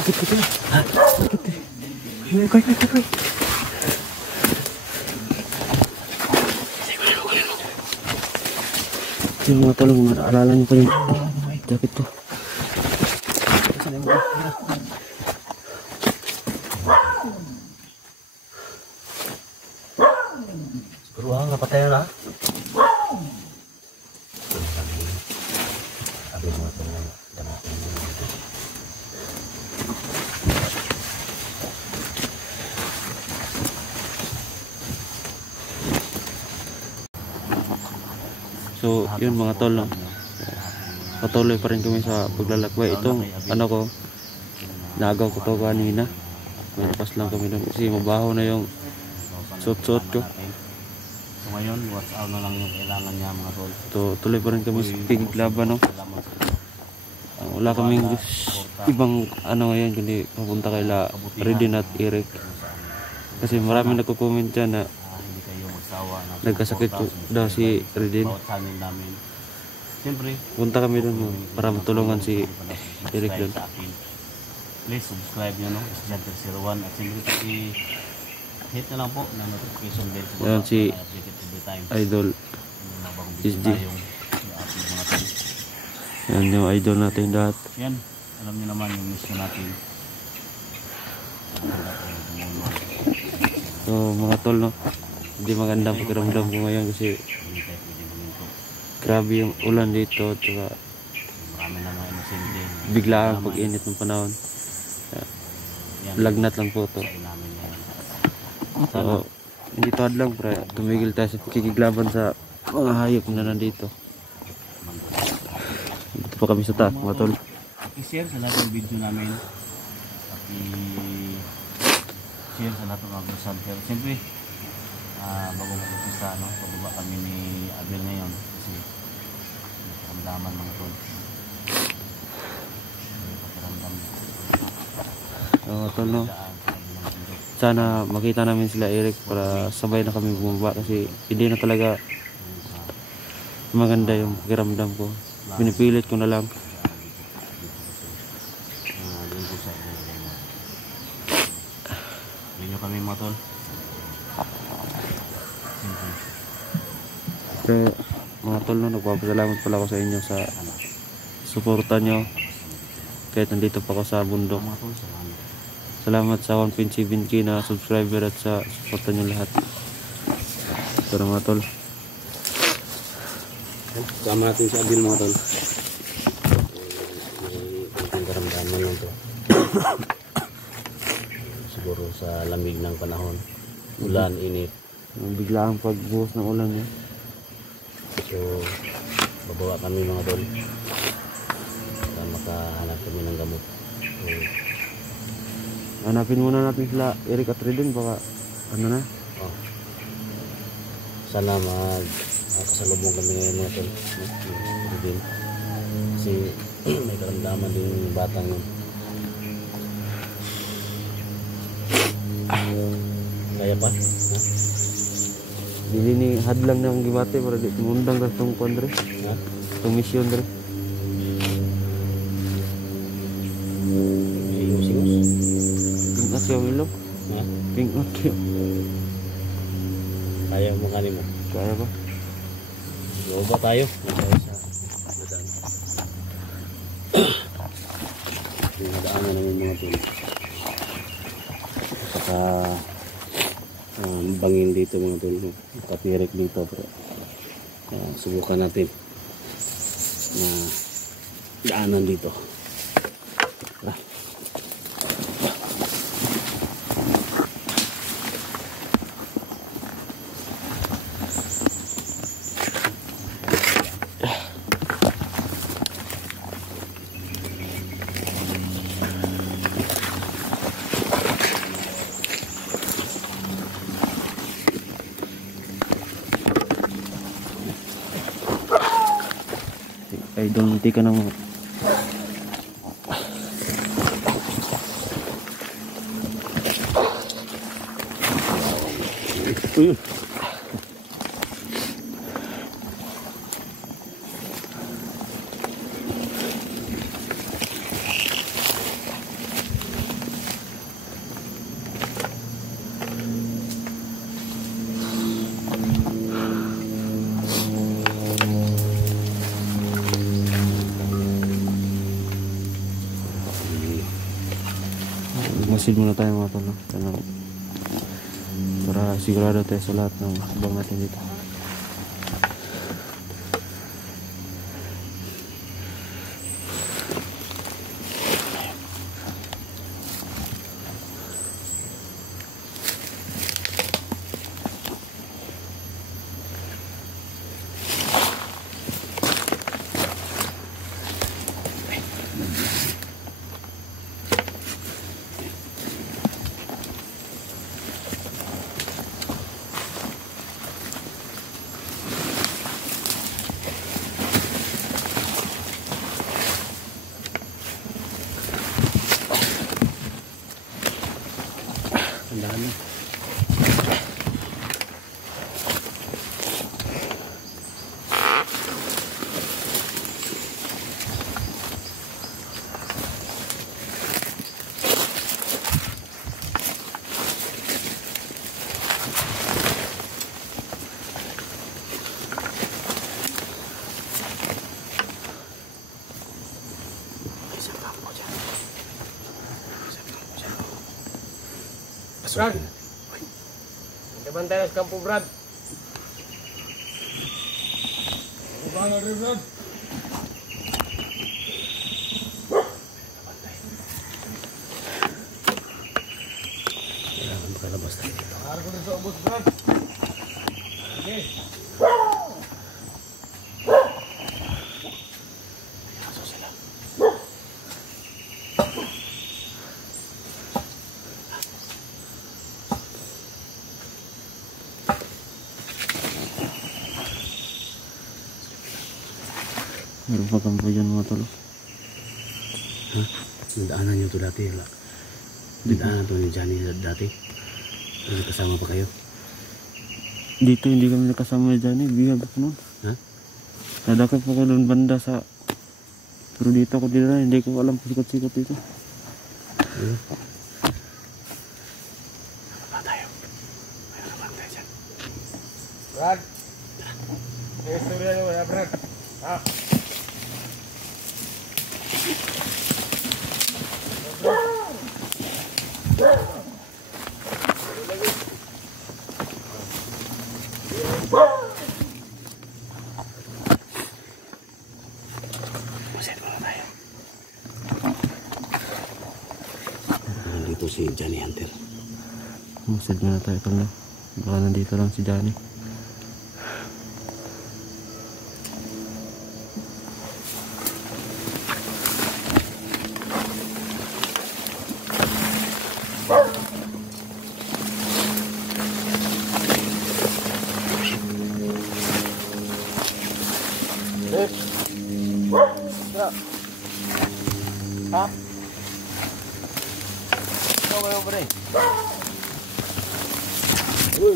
Sakit ko tayo. Sakit eh. Kay. Yung mga tol, alala nyo pa yung jacket ko. Siguro nga patay na. So yun mga tol, no? Patuloy pa rin kami sa paglalakbay. Itong ano ko, nagaw ko to kanina. May lapas lang kami doon kasi mabaho na yung suot-suot ko. So ngayon, watch out na lang yung kailangan niya mga tol. So tuloy pa rin kami sa piglaban, no? Wala kaming ibang ano ngayon kundi papunta kay Redin at Eric. Kasi maraming nagko-comment dyan na nagkasakit daw si Redin. Siyempre, punta kami doon para matulungan si Eric doon. Please subscribe nyo, no? Center 01 at siyempre hit na lang po ng notification bell. Yan si Idol SG. Yan yung idol natin lahat. Yan, alam nyo naman yung mission natin. So mga tol, no? Hindi magandang pakiramdam ko ngayon kasi grabe yung ulan dito at saka bigla ang pag-init ng panahon. Lagnat lang po to. So hindi to hadlang para tumigil tayo sa pakikiglaban sa mga hayop na nandito. Dito pa kami sa taas mga tol. I-share sa lahat ng video namin. I-share sa lahat ng mga center. Siyempre bago mag-umpisa, no? Pababa kami ni Abel ngayon kasi pakiramdaman mga tol. Pakiramdam. Tol, no? Sana makita namin sila Eric para sabay na kami bumaba kasi hindi na talaga maganda yung pakiramdam ko. Pinipilit ko na lang. Hindi nyo kami mga tol. Pero mga tol, no, nagpapasalamat pala ako sa inyo sa suporta nyo kahit nandito pa ako sa bundok. Salamat sa 1.7k na subscriber at sa suporta nyo lahat. Pero mga tol, sama natin si Abil mga tol. May karamdaman lang to. Siguro sa lamig ng panahon, ulan, init, bigla ang pagbuhos ng ulan niya. So bababa kami mga tol para makahanap kami ng gamot. Hanapin muna natin sila Eric at Redin, baka ano na. Sana kasalubong kami ngayon mga tol, Redin. Kasi may karamdaman din yung batang yun. Kaya pa? Dili ni hadlang na ang gibate para di tumundang ka itong kondre. Itong mission dre. Pingat siya wilog. Pingat siya. Kaya mo kanin mo? Kaya ba? Loob ba tayo? Pinadaanan namin mga tol. Saka bangin dito mga tol, kapirik dito, pero subukan natin na daanan dito. Idol, hindi ka nang Uyun. proceed muna tayo mga tol. No? Para sigurado tayo sa lahat ng habang natin dito. Ang dami. Brad, bantay sa kampo, Brad. Bang rin, Brad. Kailangan makalabas tayo dito. Harap ko rin sa ubos, Brad. Sige. Aso sila. Meron pa kampo dyan mga tol. Ha? Nandaanan nyo ito dati. Nandaanan ito ni Johnny dati. Kasi kasama pa kayo. Dito hindi kami nakasama dyan eh. Bihag ako nun. Ha? Nadakap ako doon banda sa... Pero dito ako dinala. Hindi ko alam sikot-sikot dito. Ba tayo? Mayroon naman tayo dyan. Brad. May istorya nyo ya, Brad. Ha? Maset muna tayo. Nandito si Johnny Hunter. Masid muna tayo tol na. Baka nandito lang si Johnny. Ha? Ikaw kayo, pre. Uy.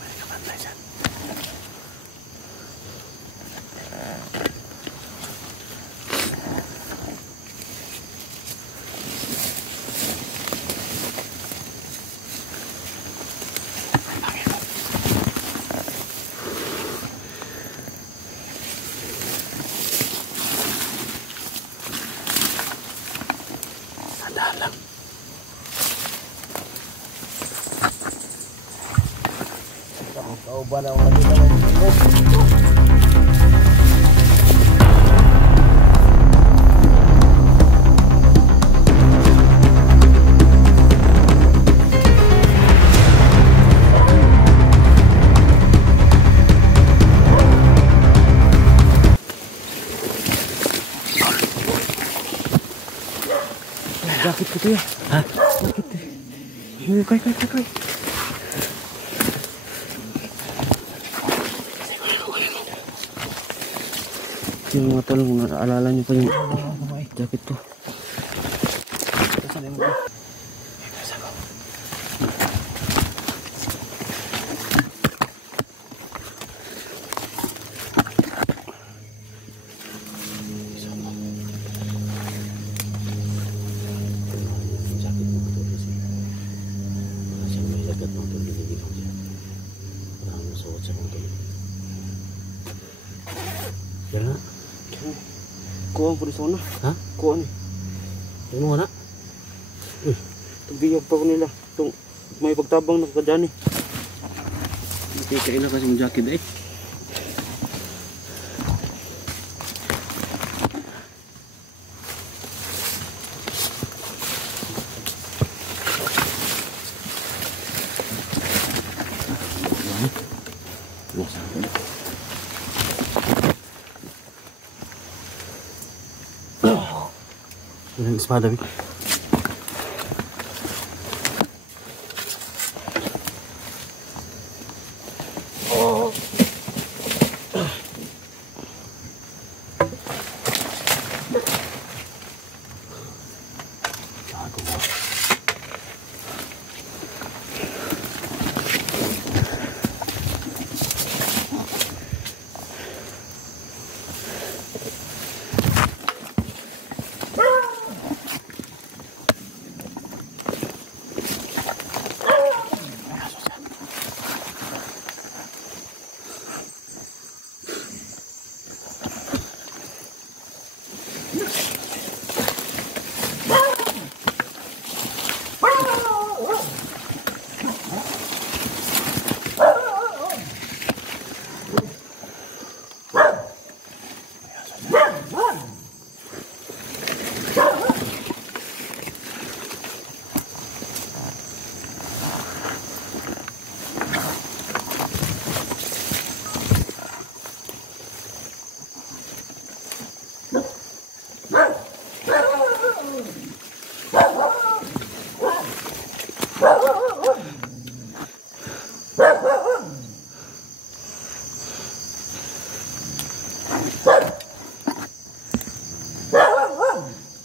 May kabantay dyan. Tandaan lang. Ikaw ba na wala dito? Bakit ko to ya? Ha? Bakit eh? Kay. Yung mga tol, naalala nyo pa yung jacket ko. Jacket mo ito, may lagat mo ito, nililigaw dyan. Parang suot Kuha po sa una. Ha? Kuha ni. Ano mo na? Tubiyag pa ko nila. Itong may pagtabang na kadyan eh. Hindi kailan kasi yung jacket eh. Ilang espada, Vic?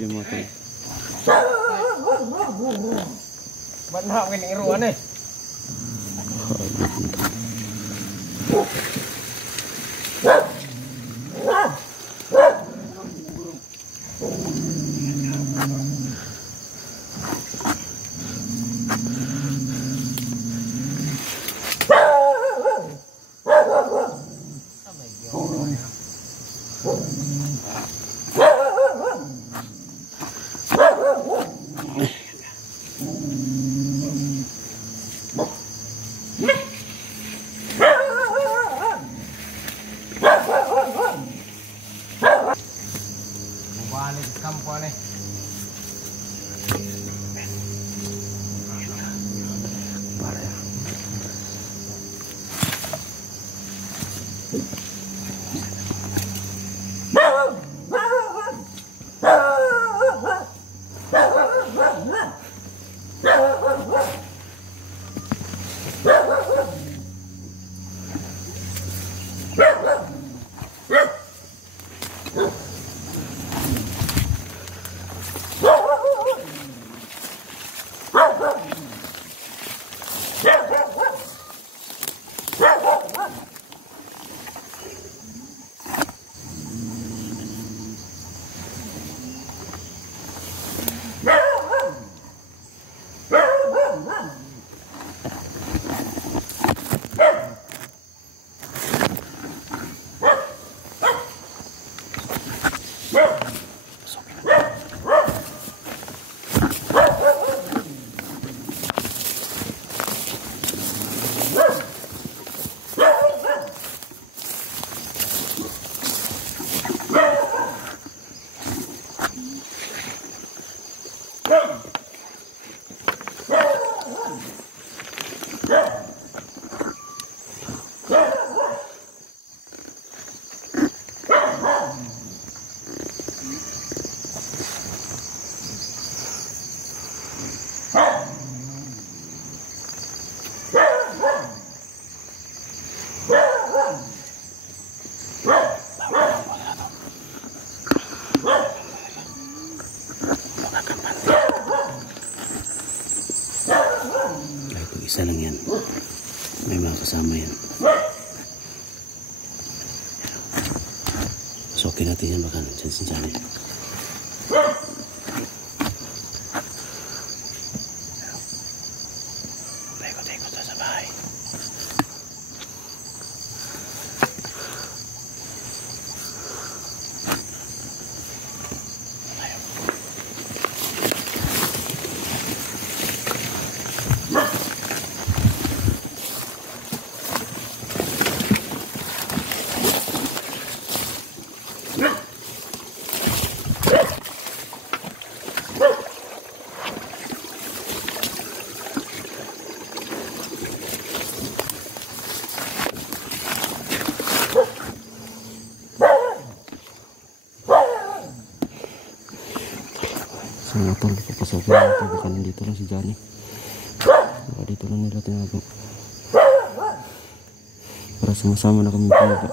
Yung mga tayo. Ba't mahawin ang iruan eh? Balik kampo nih. Isa lang yan. May mga kasama yan. So, okay natin yan baka dyan. Paikot-ikot sa bahay. So mga tol, papasapin natin baka nandito lang si Johnny. Baka dito lang nila tinago. Para sama-sama na kami bumaba.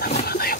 Tama na tayo.